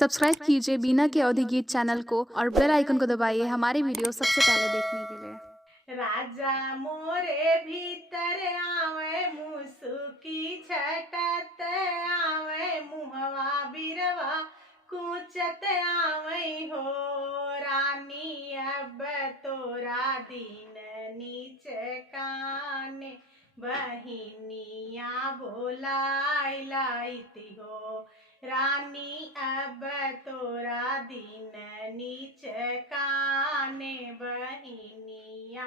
Subscribe कीजिए बीना के अवधि गीत चैनल को और बेल आइकन को दबाइए हमारी वीडियो सबसे पहले देखने के लिए। राजा मोरे भीतर आवे मुसुकी छटत आवे मुहवा बिरवा कूचत आवे हो रानी अब तोरा दिन नीच काने बहिनिया बोलाई लाइती हो रानी अब तोरा दिन नीच काने बहिनिया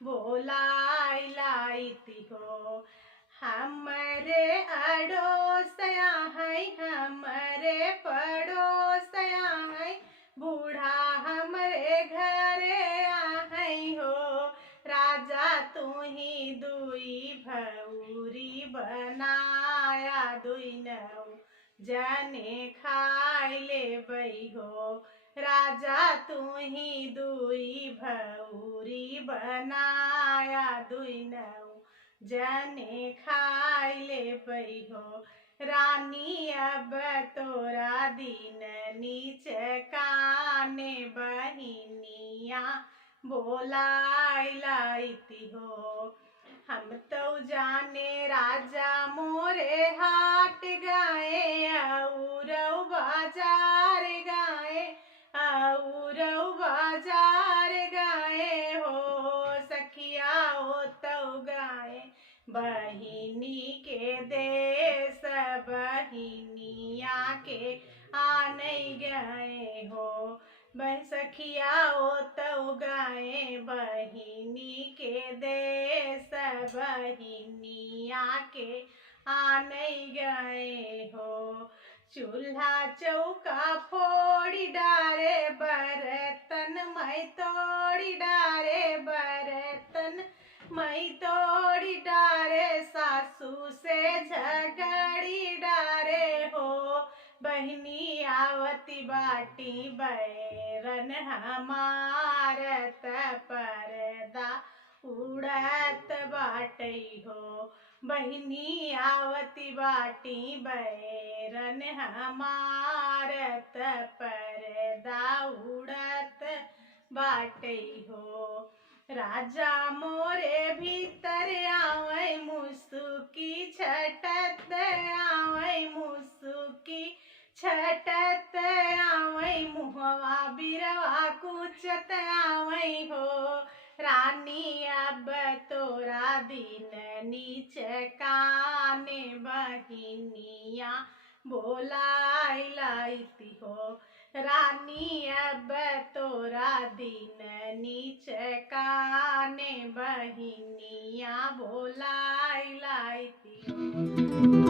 बोलाई लाइती हो हमरे अड़ोसया है हमरे पड़ोसया है बूढ़ा हमरे घरे आहै हो राजा तू ही दुई भौरी बनाया दुई नौ जने खाई ले बई हो राजा तू ही दुई भौरी बनाया दुई नौ जने खाई ले बई हो रानी अब तोरा दिन नीच काने बहिनिया बोलाई लाइती हो हम तो जाने राजा मोरे हाट गए और बाजार गए और बाजार गए हो सखिया हो तो गए बहिनी के देश बहिनिया के आने गए हो सखिया हो तो गए बहिनी के देश बहिनिया के आने गए हो चूल्हा चौका फोड़ी डारे बर्तन मैं तोड़ी डारे बर्तन मैं तोड़ी डारे सासू से झगड़ी डारे हो बहनी आवती बाटी बैरन हमारत परदा उड़त बाटई हो बहनी आवती बाटी बैरन हमारत परदा उड़त बाटई हो राजा मोरे भीतर आवे मुसुकी छटत आवे मुसुकी छटत आवे मुहवा बिरवा कुचत आवे हो रानी अब तोरा दिन नीच काने बहिनिया बोलाई लाइती हो रानी अब तोरा दिन नीच काने बहिनिया बोलाई लाइती हो।